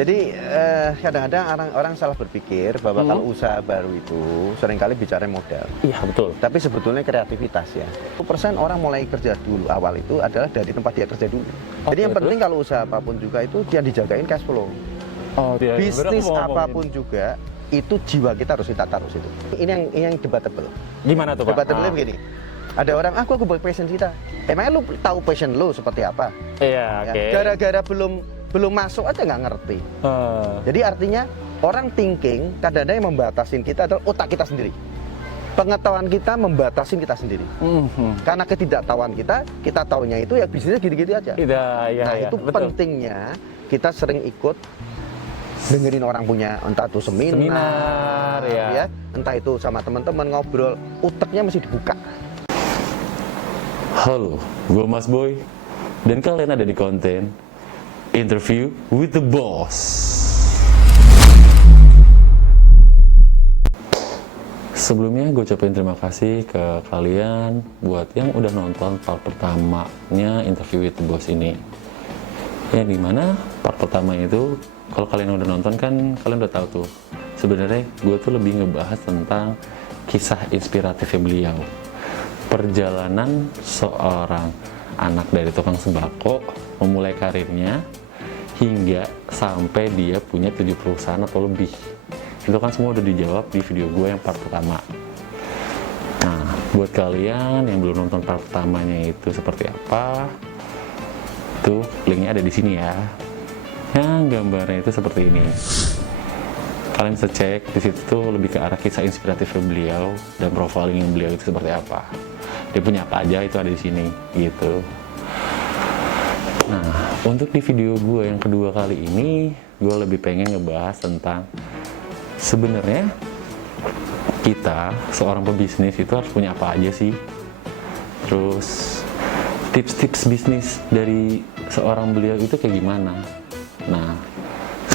Jadi kadang-kadang orang salah berpikir bahwa kalau usaha baru itu seringkali bicara modal. Iya, betul. Tapi sebetulnya kreativitas ya. 1% orang mulai kerja dulu awal itu adalah dari tempat dia kerja dulu. Jadi yang penting kalau usaha apapun juga itu dia dijagain cash flow. Iya, Bisnis apapun juga itu jiwa kita harus kita taruh situ. Ini yang debatable. Gimana tuh, Pak? Debatable begini. Ada orang, aku buat passion kita. Emangnya lu tahu passion lu seperti apa? Iya, Ya, oke. gara-gara belum masuk aja nggak ngerti. Jadi artinya orang thinking kadang-kadang yang membatasin kita adalah otak kita sendiri. Pengetahuan kita membatasin kita sendiri. Karena ketidaktahuan kita taunya itu ya bisnisnya gitu-gitu aja. Nah itu pentingnya kita sering ikut dengerin orang punya entah itu seminar ya, entah itu sama teman-teman ngobrol, otaknya mesti dibuka. Halo, gue Mas Boy, dan kalian ada di konten Interview with the Boss. Sebelumnya gue ucapin terima kasih ke kalian buat yang udah nonton part pertamanya Interview with the Boss ini. Ya dimana part pertama itu, kalau kalian udah nonton kan kalian udah tahu tuh, sebenarnya gue tuh lebih ngebahas tentang kisah inspiratifnya beliau. Perjalanan seorang anak dari tukang sembako memulai karirnya hingga sampai dia punya 7 perusahaan atau lebih. Itu kan semua udah dijawab di video gue yang part pertama. Nah, buat kalian yang belum nonton part pertamanya itu seperti apa, tuh linknya ada di sini ya. Yang gambarnya itu seperti ini. Kalian bisa cek di situ tuh lebih ke arah kisah inspiratifnya beliau dan profiling beliau itu seperti apa. Dia punya apa aja itu ada di sini gitu. Nah, untuk di video gue yang kedua kali ini, gue lebih pengen ngebahas tentang sebenarnya kita seorang pebisnis itu harus punya apa aja sih. Terus tips-tips bisnis dari seorang beliau itu kayak gimana. Nah,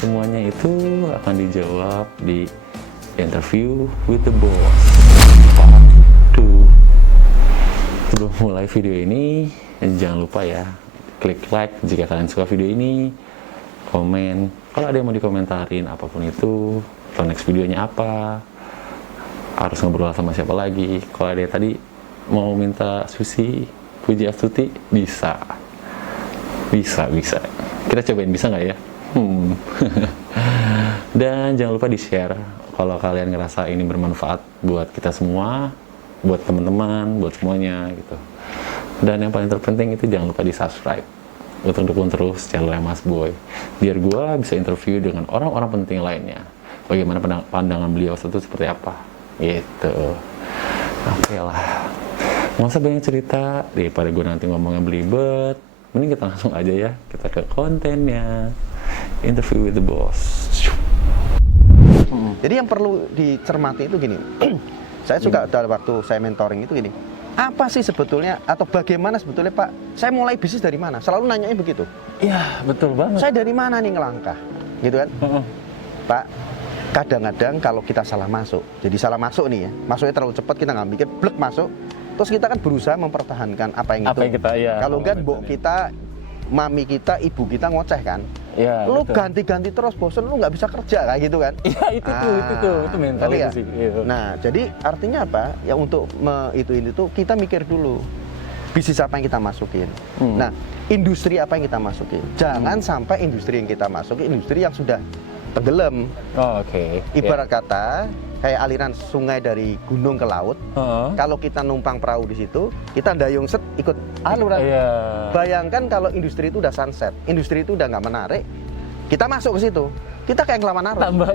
semuanya itu akan dijawab di Interview with the Boss part 2. Sebelum mulai video ini, jangan lupa ya, klik like jika kalian suka video ini, komen, kalau ada yang mau dikomentarin apapun itu, atau next videonya apa, harus ngobrol sama siapa lagi, kalau ada yang tadi mau minta Susi, Puji Astuti, bisa. Kita cobain bisa nggak ya? Dan jangan lupa di-share kalau kalian ngerasa ini bermanfaat buat kita semua, buat teman-teman, buat semuanya gitu. Dan yang paling terpenting itu jangan lupa di-subscribe untuk dukung terus channelnya Mas Boy, biar gua bisa interview dengan orang-orang penting lainnya. Bagaimana pandangan beliau itu seperti apa gitu. Oke lah, nggak usah banyak cerita daripada gue nanti ngomongnya belibet. Mending kita langsung aja ya, kita ke kontennya. Interview with the Boss. Jadi yang perlu dicermati itu gini. Saya suka dalam waktu saya mentoring itu gini. Apa sih sebetulnya atau bagaimana sebetulnya Pak? Saya mulai bisnis dari mana? Selalu nanyanya begitu. Iya, betul banget. Saya dari mana nih ngelangkah? Gitu kan? Pak, kadang-kadang kalau kita salah masuk. Jadi salah masuk nih ya. Masuknya terlalu cepat, kita nggak mikir, blek masuk. Terus kita kan berusaha mempertahankan apa yang itu. Kalau enggak mbok kita, mami kita, ibu kita ngoceh kan. Ya, lu ganti-ganti terus bosen, lu nggak bisa kerja kayak gitu kan. Iya, itu mental itu ya? sih. Iya. Nah, jadi artinya apa? Ya untuk itu kita mikir dulu bisnis apa yang kita masukin. Nah, industri apa yang kita masukin. Jangan sampai industri yang kita masukin industri yang sudah tenggelam. Oh, oke. Ibarat kata kayak aliran sungai dari gunung ke laut. Kalau kita numpang perahu di situ, kita dayung set ikut aliran. Bayangkan kalau industri itu udah sunset, industri itu udah nggak menarik, kita masuk ke situ, kita kayak ngelawan arus. Tambah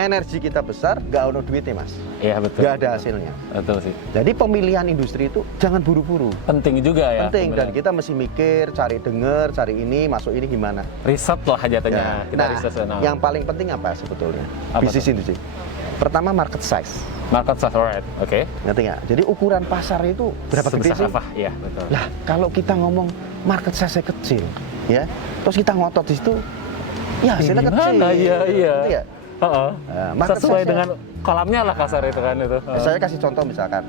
Energi kita besar, nggak ono duitnya mas. Iya betul. Nggak ada hasilnya. Betul sih. Jadi pemilihan industri itu jangan buru-buru. Penting juga ya. Penting dan kita mesti mikir, cari denger, cari ini, masuk ini gimana. Riset lah hajatnya. Ya. Nah, yang paling penting apa sebetulnya? Bisnis industri. Pertama market size. Market size, alright, oke. Ngerti nggak? Jadi ukuran pasar itu berapa gede sih? Apa? Iya, betul. Lah, kalau kita ngomong market size kecil, ya, terus kita ngotot di situ, ya hasilnya kecil. Iya. Sesuai dengan kolamnya lah kasar itu kan itu. Saya kasih contoh misalkan,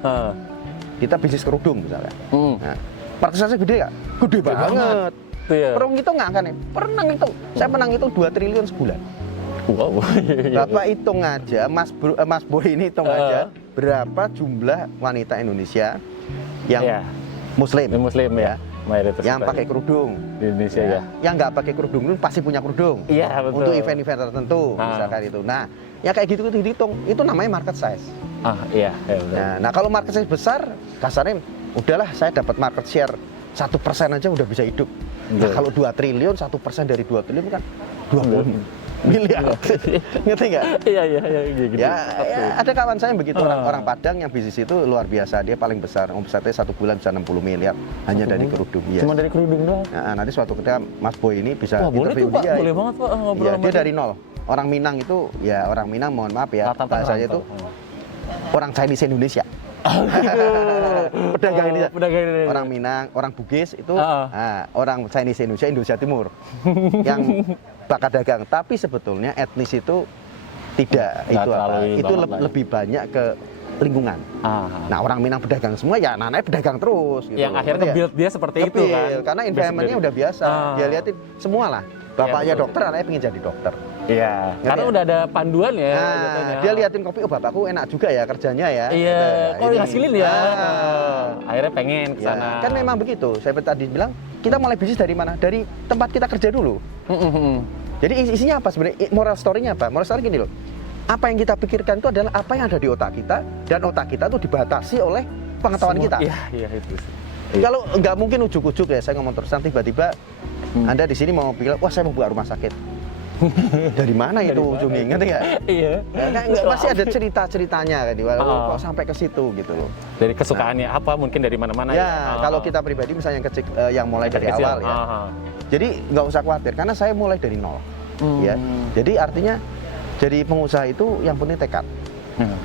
kita bisnis kerudung misalnya. Nah, market size gede nggak? Gede banget. Iya. Perlu ngitung nggak kan? Pernah ngitung. Saya pernah ngitung 2 triliun sebulan. Wow. Bapak hitung aja, Mas Boy ini hitung aja berapa jumlah wanita Indonesia yang Muslim, ya. Mayoritas yang pakai kerudung di Indonesia ya. Yang nggak pakai kerudung itu pasti punya kerudung. Iya, betul. Untuk event-event tertentu, misalkan itu. Nah, ya kayak gitu itu dihitung. Itu namanya market size. Iya, betul. Nah, kalau market size besar, kasarnya udahlah saya dapat market share 1% aja udah bisa hidup. Nah, kalau 2 triliun, 1% dari 2 triliun kan 20 miliar. Ngerti nggak? Iya, gitu. Ya, ada kawan saya yang begitu, orang Padang yang bisnis itu luar biasa. Dia paling besar, omsetnya 1 bulan bisa 60 miliar hanya dari kerudung. Cuma dari kerudung doang? Nah, nanti suatu ketika Mas Boy ini bisa boleh tuh, interview Pak. dia. Boleh banget, Pak, ngobrol Ya, sama dia dia. dari nol. Orang Minang itu, ya orang Minang mohon maaf ya, bahasanya itu orang Chinese Indonesia. Pedagang Indonesia. Orang Minang, orang Bugis itu orang Chinese Indonesia Timur yang bakat dagang. Tapi sebetulnya etnis itu tidak itu lebih banyak ke lingkungan. Nah, orang Minang pedagang semua ya anak-anaknya pedagang terus gitu. Yang akhirnya build dia seperti itu kan. Karena environment-nya udah biasa. Dia liatin semua lah. Bapaknya dokter, anaknya pengen jadi dokter. Iya, karena udah ada panduan ya. Dia liatin kopi, bapakku enak juga ya kerjanya ya. Iya, kok dihasilin ya. Akhirnya pengen ke sana. Kan memang begitu. Saya tadi bilang, kita mulai bisnis dari mana? Dari tempat kita kerja dulu. Jadi isinya apa sebenarnya? Moral story-nya apa? Moral story gini loh. Apa yang kita pikirkan itu adalah apa yang ada di otak kita, dan otak kita itu dibatasi oleh pengetahuan kita. Iya itu sih. Kalau nggak mungkin ujuk-ujuk ya, saya ngomong terusan tiba-tiba Anda di sini mau bilang, wah saya mau buka rumah sakit. Dari mana itu ujungnya, ngerti nggak? Iya. Nggak pasti ada cerita-ceritanya kan, kok sampai ke situ gitu loh. Dari kesukaannya apa, mungkin dari mana-mana ya. Kalau kita pribadi misalnya yang mulai dari awal ya. Jadi nggak usah khawatir, karena saya mulai dari nol. Ya. Jadi artinya jadi pengusaha itu yang penting tekad.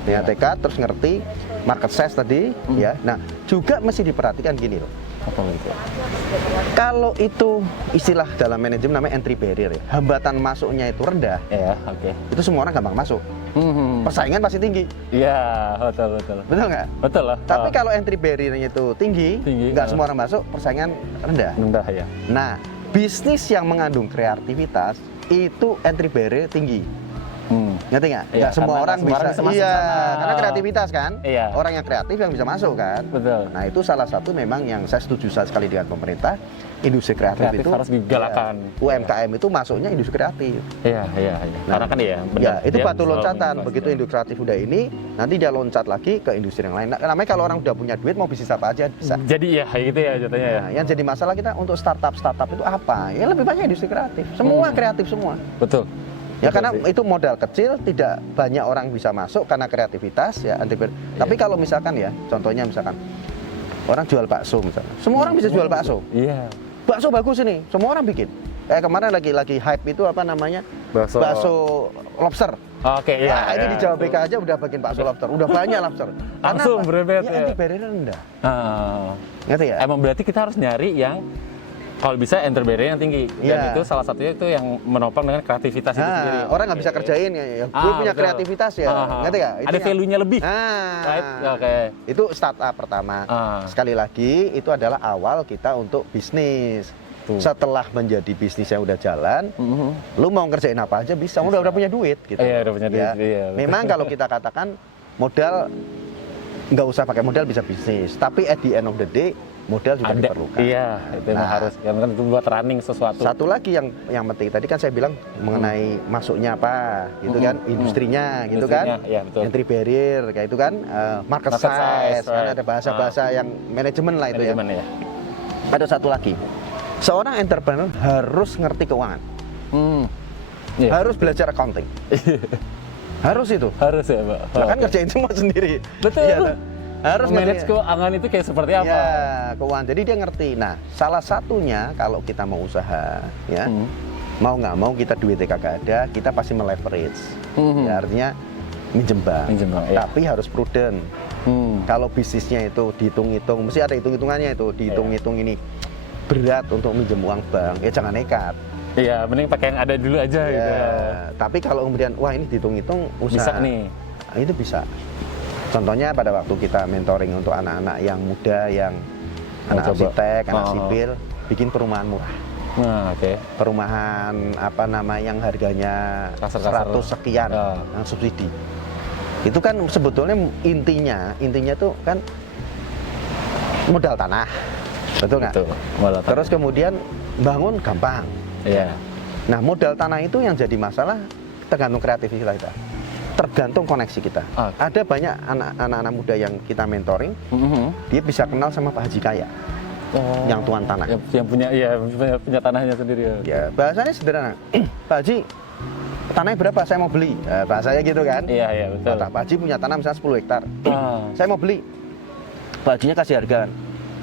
Ya, tekad, terus ngerti market size tadi, ya. Nah, juga mesti diperhatikan gini loh. Apa itu? Kalau itu istilah dalam manajemen namanya entry barrier ya. Hambatan masuknya itu rendah. Ya, Itu semua orang gampang masuk. Persaingan pasti tinggi. Iya, betul. Betul nggak? Betul lah. Tapi kalau entry barrier-nya itu tinggi, nggak semua orang masuk, persaingan rendah. Rendah ya. Nah, bisnis yang mengandung kreativitas itu entry barrier tinggi. Ngerti nggak? Nggak semua orang bisa. Iya, karena kreativitas kan. Iya. Orang yang kreatif yang bisa masuk kan. Betul. Nah, itu salah satu memang yang saya setuju sekali dengan pemerintah. Industri kreatif itu harus digalakan. UMKM itu masuknya industri kreatif. Iya. Nah, karena kan benar. Ya, itu batu loncatan. Begitu industri kreatif udah ini, nanti dia loncat lagi ke industri yang lain. Nah, namanya kalau orang udah punya duit mau bisnis apa aja bisa. Jadi ya gitu ya jatuhnya ya. Nah, yang jadi masalah kita untuk startup itu apa? Ya lebih banyak industri kreatif. Semua kreatif semua. Betul. Ya karena itu modal kecil, tidak banyak orang bisa masuk karena kreativitas ya. Tapi kalau misalkan ya, contohnya misalkan orang jual bakso misalkan, semua orang bisa jual bakso. Iya. Bakso bagus ini, semua orang bikin. Kemarin lagi hype itu apa namanya? Bakso lobster. Oke, iya. Nah, ini di Jawa BK aja udah bikin bakso lobster, udah banyak lobster. Langsung berbeda ya. Entry barrier rendah. Ngerti ya? Emang berarti kita harus nyari yang kalau bisa entry barrier yang tinggi, dan itu salah satunya itu yang menopang dengan kreativitas itu sendiri. Orang nggak bisa kerjain ya, gue punya kreativitas ya, ngerti ya? Ada value-nya lebih. Itu startup pertama. Sekali lagi itu adalah awal kita untuk bisnis. Setelah menjadi bisnis yang udah jalan, lu mau ngerjain apa aja bisa, udah punya duit gitu. Iya, udah punya duit. Iya, memang kalau kita katakan modal, nggak usah pakai modal bisa bisnis, tapi at the end of the day modal juga diperlukan. Iya, itu harus. Yang kan itu buat running sesuatu. Satu lagi yang penting tadi kan saya bilang mengenai masuknya apa, gitu kan, industrinya, gitu kan, ya, betul. Entry barrier kayak itu kan, market size, kan ada bahasa-bahasa yang manajemen lah itu ya. Ada satu lagi, seorang entrepreneur harus ngerti keuangan, harus belajar accounting, harus itu. Harus ya, Pak. Kan ngerjain semua sendiri. Betul. Ya, harus manage keuangan itu kayak seperti apa? Ya, keuangan. Jadi dia ngerti. Nah, salah satunya kalau kita mau usaha, ya, mau nggak mau kita duitnya kagak ada, kita pasti meleverage. Ya, artinya minjem bank. Tapi harus prudent. Kalau bisnisnya itu dihitung-hitung, mesti ada hitung-hitungannya itu, dihitung-hitung ini berat untuk minjem uang bank, ya jangan nekat. Iya, mending pakai yang ada dulu aja ya, gitu. Tapi kalau kemudian, wah ini dihitung-hitung usaha. Bisa nih. Itu bisa. Contohnya pada waktu kita mentoring untuk anak-anak yang muda, yang anak arsitek, anak sipil, bikin perumahan murah. Nah, oke. Perumahan apa nama yang harganya Kasar-kasar. 100 sekian yang subsidi. Itu kan sebetulnya intinya tuh kan modal tanah. Betul nggak? Betul. Modal tanah. Terus kemudian bangun gampang. Iya. Nah, modal tanah itu yang jadi masalah tergantung kreativitas kita. Tergantung koneksi kita. Oke. Ada banyak anak-anak muda yang kita mentoring, dia bisa kenal sama Pak Haji Kaya. Yang tuan tanah. Yang punya tanahnya sendiri. Ya, bahasanya sederhana. Pak Haji, tanahnya berapa? Saya mau beli. Bahasanya gitu kan. Iya, betul. Pak Haji punya tanah misalnya 10 hektar. Saya mau beli. Pak Hajinya kasih harga.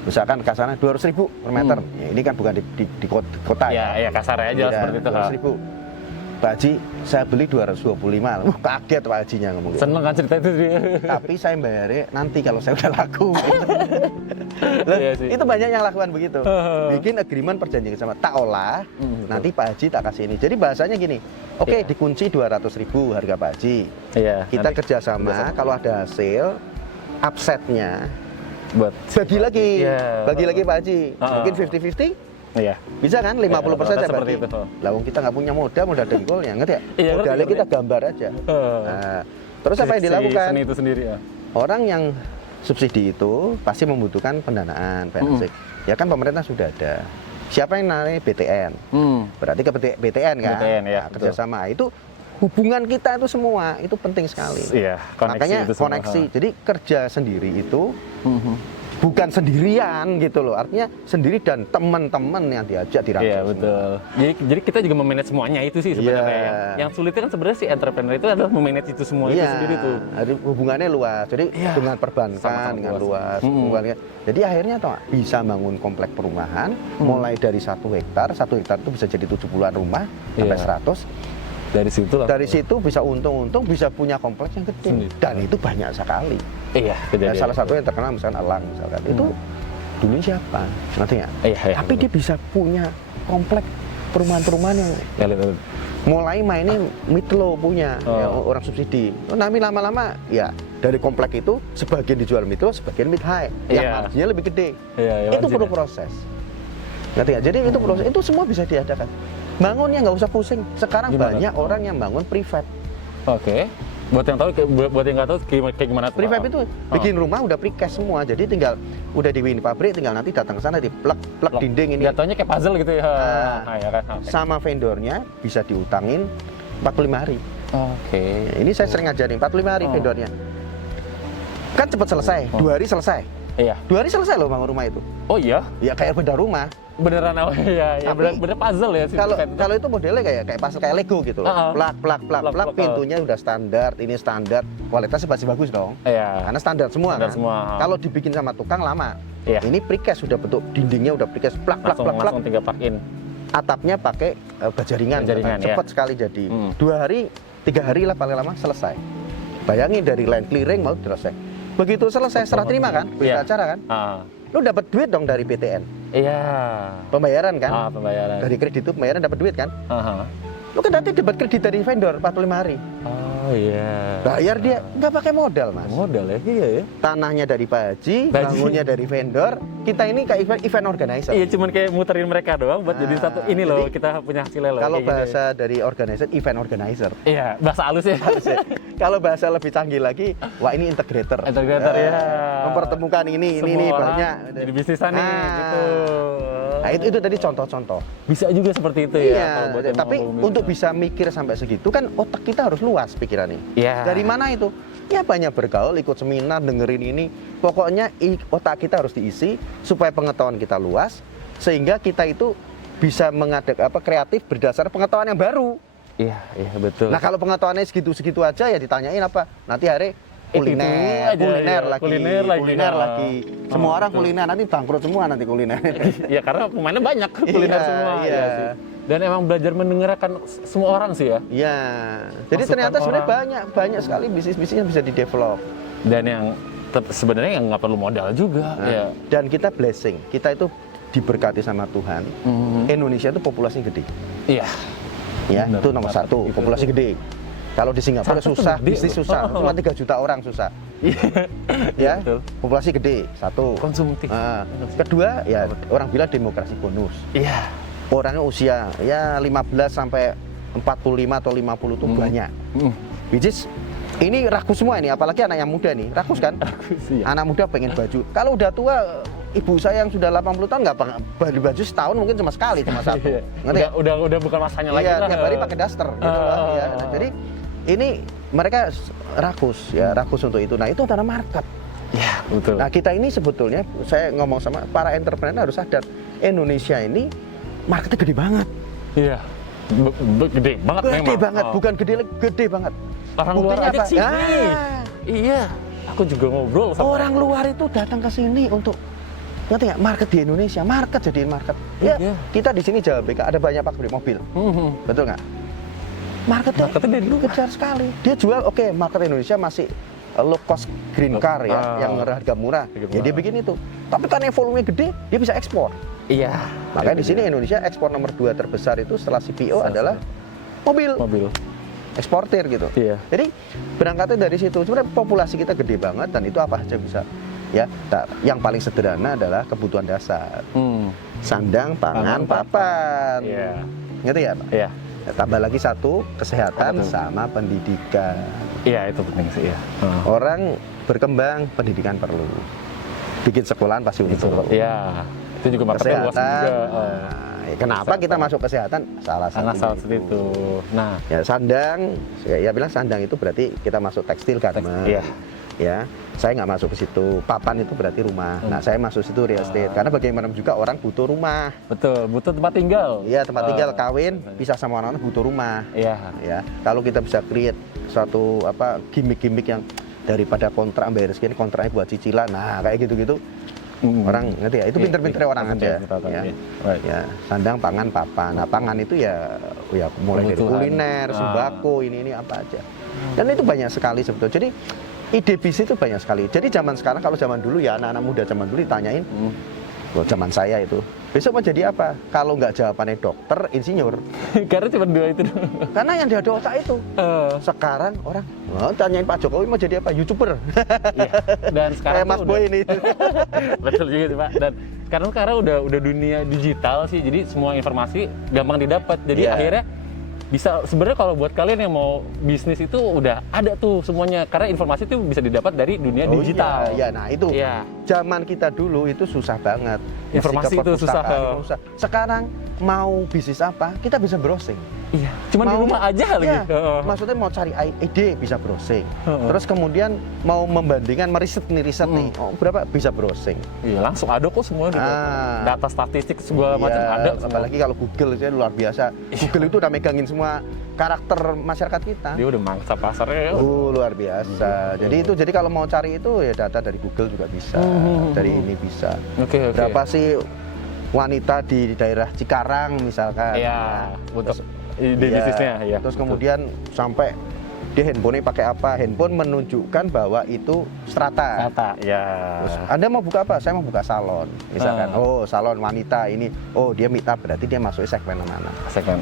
Misalkan kasarnya 200.000 per meter. Ya, ini kan bukan di kota ya. Iya, kasarnya aja seperti itu. 200.000. Pak Haji, saya beli 225. Kaget Pak Hajinya ngomong gitu. Seneng kan cerita itu dia. Tapi saya bayarnya nanti kalau saya udah laku. Loh, Iya sih. itu banyak yang lakukan begitu. Bikin agreement perjanjian sama tak olah, nanti Pak Haji tak kasih ini. Jadi bahasanya gini, oke, dikunci 200.000 harga Pak Haji. Iya. Kita kerjasama, kalau ada hasil, upsetnya buat bagi lagi, Iya. bagi lagi Pak Haji. Mungkin 50-50, Iya. bisa kan? 50% saya seperti bagi. itu. Lawang kita nggak punya modal dengkulnya, ngerti ya? Iya, ngerti, Modalnya ngerti. kita gambar aja. Nah, terus apa yang Si dilakukan? seni itu sendiri ya. Orang yang subsidi itu pasti membutuhkan pendanaan financing. Ya kan pemerintah sudah ada. Siapa yang narik BTN? Berarti ke BTN kan? BTN, ya, Nah, kerjasama itu hubungan kita itu semua itu penting sekali. Iya, koneksi Makanya itu semua. koneksi. Jadi kerja sendiri itu bukan sendirian gitu loh. Artinya sendiri dan teman-teman yang diajak dirangkul. Iya, betul. Jadi kita juga memanage semuanya itu sih sebenarnya. Iya. Yang sulitnya kan sebenarnya si entrepreneur itu adalah memanage itu semua itu sendiri tuh. Jadi hubungannya luas. Jadi Iya. dengan perbankan Sama-sama dengan luas. luas. Hubungannya. Jadi akhirnya bisa bangun komplek perumahan mulai dari 1 hektar. 1 hektar itu bisa jadi 70-an rumah sampai Iya. 100. Dari situ lah. Dari situ bisa untung-untung bisa punya kompleks yang gede. Sendiri. Dan itu banyak sekali. Iya, Ya, kejadian. salah satu yang terkenal misalkan Elang misalkan. Itu dulu siapa? Ngerti nggak? Iya, Tapi dia bisa punya komplek perumahan-perumahan yang mulai mainin Mitlo punya ya, orang subsidi. Tapi lama-lama ya dari komplek itu sebagian dijual Mitlo, sebagian mid high. Yang Iya. marginnya lebih gede. Iya, Itu perlu proses. Ngerti nggak? Jadi itu proses. Itu semua bisa diadakan. Bangunnya nggak usah pusing. Sekarang Gimana? banyak orang yang bangun prefab. Oke. Buat yang tahu, buat yang nggak tahu kayak gimana tuh? Prefab itu bikin rumah udah precast semua. Jadi tinggal udah dibikin pabrik, tinggal nanti datang ke sana plug dinding ini. Jatuhnya kayak puzzle gitu ya. Nah, Ya kan. Oke. Sama vendornya bisa diutangin 45 hari. Oke. Ini saya sering ngajarin 45 hari vendornya. Kan cepat selesai, 2 hari selesai. Iya. 2 hari selesai loh bangun rumah itu. Oh iya? Ya kayak beda rumah. Beneran apa ya? Ya Tapi- bener puzzle ya sih. Kalau itu modelnya kayak puzzle kayak Lego gitu loh. Plak, pintunya udah standar, ini standar. Kualitasnya pasti bagus dong. Iya. Karena standar semua Standar kan. semua. Kalau dibikin sama tukang lama. Iya. Ini precast sudah bentuk dindingnya udah precast plak. Langsung tinggal plug in. Atapnya pakai bajaringan. Bajaringan, Cepat sekali jadi. 2 hari, 3 hari lah paling lama selesai. Bayangin dari line clearing mau selesai. Begitu selesai serah terima kan, berita Iya. acara kan. Lu dapat duit dong dari BTN. Iya. Pembayaran kan? Pembayaran. Dari kredit itu pembayaran dapat duit kan? Aha. Lu kan nanti dapat kredit dari vendor 45 hari. Oh iya. Bayar dia nggak pakai modal, Mas. Modal ya? Iya ya. Tanahnya dari Pak Haji, Pak Haji. bangunnya dari vendor. Kita ini kayak event organizer. Iya, cuman kayak muterin mereka doang buat jadi satu ini loh, jadi kita punya hasilnya loh. Kalau kayak gini. bahasa dari organizer, event organizer. Iya, bahasa halus ya. Kalau bahasa lebih canggih lagi, wah ini integrator. Integrator, ya. Mempertemukan ini Semua orang banyak. jadi bisnisan nih, gitu. Nah, itu tadi contoh-contoh. Bisa juga seperti itu ya. Iya, kalau buat yang tapi mau untuk bisa mikir sampai segitu kan otak kita harus luas pikirannya. Iya. Dari mana itu? Ya banyak bergaul, ikut seminar, dengerin ini. Pokoknya otak kita harus diisi supaya pengetahuan kita luas sehingga kita itu bisa kreatif berdasar pengetahuan yang baru. Iya, betul. Nah, kalau pengetahuannya segitu-segitu aja ya ditanyain apa? Nanti hari kuliner, Itu aja, ya. Kuliner lagi. Semua orang kuliner, nanti bangkrut semua nanti kuliner. Ya karena pemainnya banyak kuliner Iya, semua. iya. Sih. Dan emang belajar mendengarkan semua orang sih ya. Iya. Jadi Masukan ternyata sebenarnya orang. banyak sekali bisnis-bisnis yang bisa di-develop. Dan yang sebenarnya yang nggak perlu modal juga. Nah, Ya. Dan kita blessing, kita itu diberkati sama Tuhan. Indonesia itu populasi gede. Iya. Ya, Benar, itu nomor benar. 1, populasi gede. Kalau di Singapura Satu tuh susah, gede bisnis loh. susah, cuma 3 juta orang susah. Ya, betul. populasi gede, 1. Konsumtif. Kedua, ya orang bilang demokrasi bonus. Iya. orangnya usia ya 15 sampai 45 atau 50 itu banyak. Which is ini rakus semua ini, apalagi anak yang muda nih, rakus kan? Anak muda pengen baju. Kalau udah tua, ibu saya yang sudah 80 tahun nggak beli baju setahun mungkin cuma sekali, cuma satu. Ngerti ya? Udah bukan masanya lagi iya, lah. tiap hari pakai daster gitu loh. Ya. Nah, jadi ini mereka rakus ya, rakus untuk itu. Nah, itu adalah market. Ya, betul. Nah, kita ini sebetulnya saya ngomong sama para entrepreneur harus sadar, Indonesia ini marketnya gede banget. Iya. Gede banget memang. Gede banget, bukan gede banget. Orang luar aja sih. Iya. Aku juga ngobrol sama orang luar itu datang ke sini untuk ngerti nggak? Market di Indonesia, market jadiin market. Ya, kita di sini Jawa BK ada banyak pabrik mobil. Betul nggak? Marketnya dari luar kejar sekali. Dia jual market Indonesia masih low cost green car ya, yang harga murah. Ya dia bikin itu. Tapi karena volumenya gede, dia bisa ekspor. Iya. Makanya di sini Indonesia ekspor nomor 2 terbesar itu setelah CPO adalah mobil. Eksportir gitu. Iya. Jadi berangkatnya dari situ. Sebenarnya populasi kita gede banget dan itu apa aja bisa. Ya, yang paling sederhana adalah kebutuhan dasar. Sandang, pangan, papan. Iya. Ngerti ya, Pak? Iya. Ya, tambah lagi satu, kesehatan sama pendidikan. Iya, itu penting sih ya. Orang berkembang, pendidikan perlu. Bikin sekolahan pasti untuk. Iya. Itu juga marketnya luas juga. Kenapa kita masuk kesehatan? Salah satu itu. Nah, ya sandang, ya bilang sandang itu berarti kita masuk tekstil garment. Iya. Ya, saya nggak masuk ke situ. Papan itu berarti rumah. Nah, saya masuk situ real estate. Karena bagaimana juga orang butuh rumah. Betul, butuh tempat tinggal. Iya, tempat tinggal, kawin, pisah sama anak-anak butuh rumah. Iya. Ya, kalau kita bisa create suatu gimmick-gimmick yang daripada kontrak bayar segini, kontraknya buat cicilan. Nah, kayak gitu-gitu. Orang ngerti ya, itu pinter-pinter orang aja. Ya. Ya, sandang, pangan, papan. Nah, pangan itu ya mulai dari kuliner, sembako, ini apa aja. Dan itu banyak sekali sebetulnya. Jadi ide bisnis itu banyak sekali. Jadi zaman sekarang, kalau zaman dulu ya anak-anak muda zaman dulu ditanyain, zaman saya itu, besok mau jadi apa? Kalau nggak jawabannya dokter, insinyur. Karena cuma 2 itu. Karena yang dia ada otak itu. Sekarang orang tanyain Pak Jokowi mau jadi apa? YouTuber. Iya. Dan sekarang Mas Boy ini. Betul juga sih, Pak. Dan sekarang udah dunia digital sih, jadi semua informasi gampang didapat. Jadi akhirnya bisa sebenarnya kalau buat kalian yang mau bisnis itu udah ada tuh semuanya, karena informasi itu bisa didapat dari dunia digital. Iya, nah itu. Iya. Zaman kita dulu itu susah banget. Informasi itu susah. Sekarang mau bisnis apa, kita bisa browsing. Iya. Cuma di rumah aja lagi. Maksudnya mau cari ide bisa browsing. Terus kemudian mau membandingkan riset nih, berapa bisa browsing. Iya, langsung ada kok semua gitu. Data statistik segala macam ada. Apalagi kalau Google itu luar biasa. Google itu udah megangin semua karakter masyarakat kita. Dia udah mangsa pasarnya. Luar biasa. Jadi kalau mau cari itu ya data dari Google juga bisa. Dari ini bisa. Berapa sih wanita di daerah Cikarang misalkan. Iya, untuk ide bisnisnya ya. Terus kemudian sampai dia handphonenya pakai apa? Handphone menunjukkan bahwa itu strata. Ya. Terus Anda mau buka apa? Saya mau buka salon. Misalkan, salon wanita ini. Oh, dia meet up, berarti dia masuk segmen mana?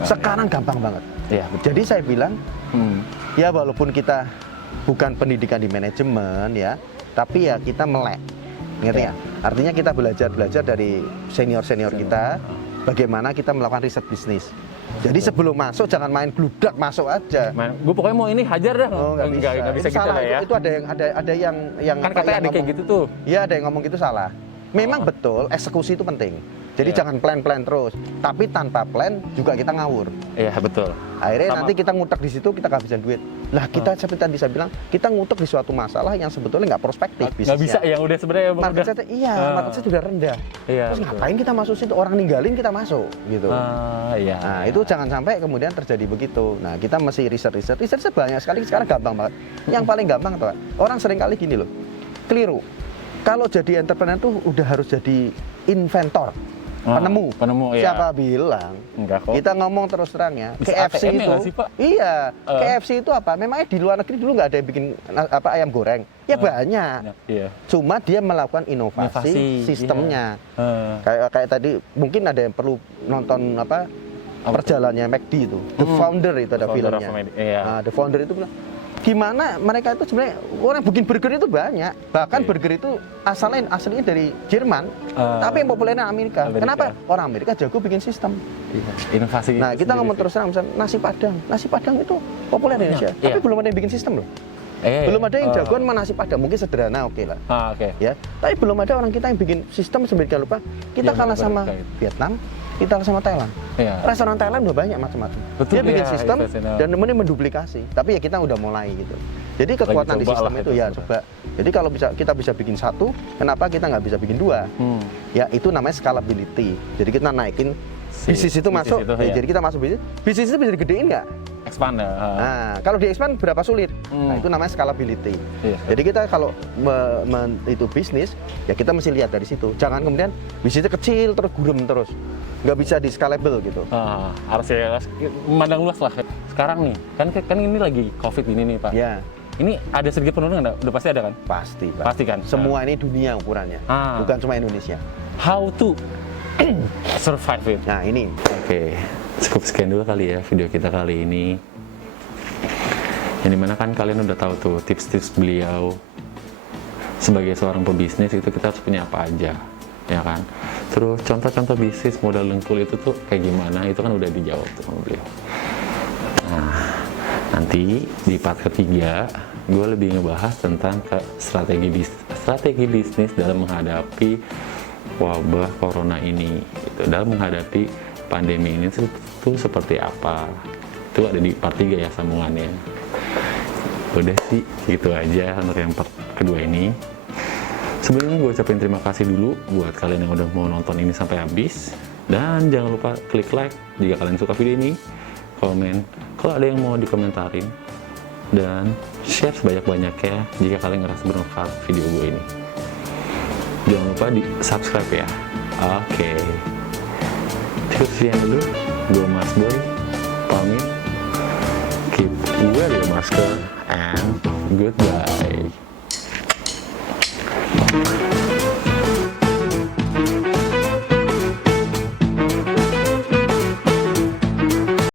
Sekarang gampang banget. Iya. Jadi saya bilang, ya walaupun kita bukan pendidikan di manajemen ya, tapi ya kita melek. Ngerti ya? Artinya kita belajar dari senior-senior kita bagaimana kita melakukan riset bisnis. Jadi sebelum masuk jangan main bludak masuk aja. Gue pokoknya mau ini hajar dah. Nggak bisa gitu lah ya. Itu ada yang kan katanya ada kayak gitu tuh. Iya, ada yang ngomong gitu salah. Memang betul eksekusi itu penting. Jadi jangan plan terus. Tapi tanpa plan juga kita ngawur. Iya, betul. Akhirnya nanti kita ngutek di situ, kita kehabisan duit. Lah kita seperti tadi saya bilang, kita ngutek di suatu masalah yang sebetulnya nggak prospektif bisnisnya. Nggak bisa, yang udah sebenarnya market saya sudah rendah. Iya, terus ngapain kita masuk situ? Orang ninggalin kita masuk gitu. Iya. Nah itu jangan sampai kemudian terjadi begitu. Nah kita mesti riset banyak sekali, sekarang gampang banget. Yang paling gampang tuh, orang sering kali gini loh, keliru. Kalau jadi entrepreneur tuh udah harus jadi inventor. Penemu ya. Siapa bilang? Enggak kok. Kita ngomong terus terang ya. Bisa KFC ATM itu sih, Pak? Iya, KFC itu apa? Memangnya di luar negeri dulu nggak ada yang bikin ayam goreng? Ya banyak. Iya. Cuma dia melakukan inovasi sistemnya. Iya. Kayak tadi mungkin ada yang perlu nonton perjalanannya McD itu. The Founder itu ada filmnya. Iya. Nah, The Founder itu bilang gimana mereka itu sebenarnya orang bikin burger itu banyak, bahkan burger itu aslinya dari Jerman, tapi yang populernya Amerika. Kenapa? Orang Amerika jago bikin sistem. Inovasi. Nah, kita ngomong terus terang, misalnya nasi padang itu populer di Indonesia, tapi belum ada yang bikin sistem loh. Belum ada yang jagoan sama nasi padang, mungkin sederhana oke lah. Ya, tapi belum ada orang kita yang bikin sistem. Sebenarnya lupa, kita kalah sama Vietnam, kita kalah sama Thailand. Restoran Thailand udah banyak macam-macam. Dia bikin sistem dan kemudian menduplikasi. Tapi ya kita udah mulai gitu. Jadi kekuatan di sistem itu ya coba. Jadi kalau kita bisa bikin satu, kenapa kita nggak bisa bikin dua? Ya itu namanya scalability. Jadi kita naikin bisnis itu masuk. Jadi kita masuk bisnis itu bisa digedein nggak? Expand. Nah, kalau di expand berapa sulit? Nah, itu namanya scalability. Jadi kita kalau itu bisnis, ya kita mesti lihat dari situ. Jangan kemudian bisnisnya kecil terus gurem terus, nggak bisa di scalable gitu. Harus ya memandang luas lah. Sekarang nih, kan ini lagi COVID ini nih Pak. Ya. Ini ada sedikit penurunan nggak? Udah pasti ada kan? Pasti, Pak. Pasti kan? Semua ini dunia ukurannya, bukan cuma Indonesia. How to survive it? Nah ini. Oke, cukup sekian dulu kali ya video kita kali ini. Yang dimana kan kalian udah tahu tuh tips-tips beliau sebagai seorang pebisnis itu kita harus punya apa aja, ya kan? Terus contoh-contoh bisnis modal dengkul itu tuh kayak gimana, itu kan udah dijawab tuh sama beliau. Nah, nanti di part ketiga gue lebih ngebahas tentang strategi bisnis dalam menghadapi wabah corona ini, gitu. Dalam menghadapi pandemi ini tuh seperti apa, itu ada di part 3 ya sambungannya. Udah sih gitu aja untuk yang part kedua ini. Sebelumnya gue ucapin terima kasih dulu buat kalian yang udah mau nonton ini sampai habis, dan jangan lupa klik like jika kalian suka video ini, komen kalau ada yang mau dikomentarin, dan share sebanyak-banyaknya jika kalian ngerasa bermanfaat video gue ini. Jangan lupa di subscribe ya. Oke. Cukup sekian dulu. Gue Mas Boy pamit. Keep wear your masker and goodbye.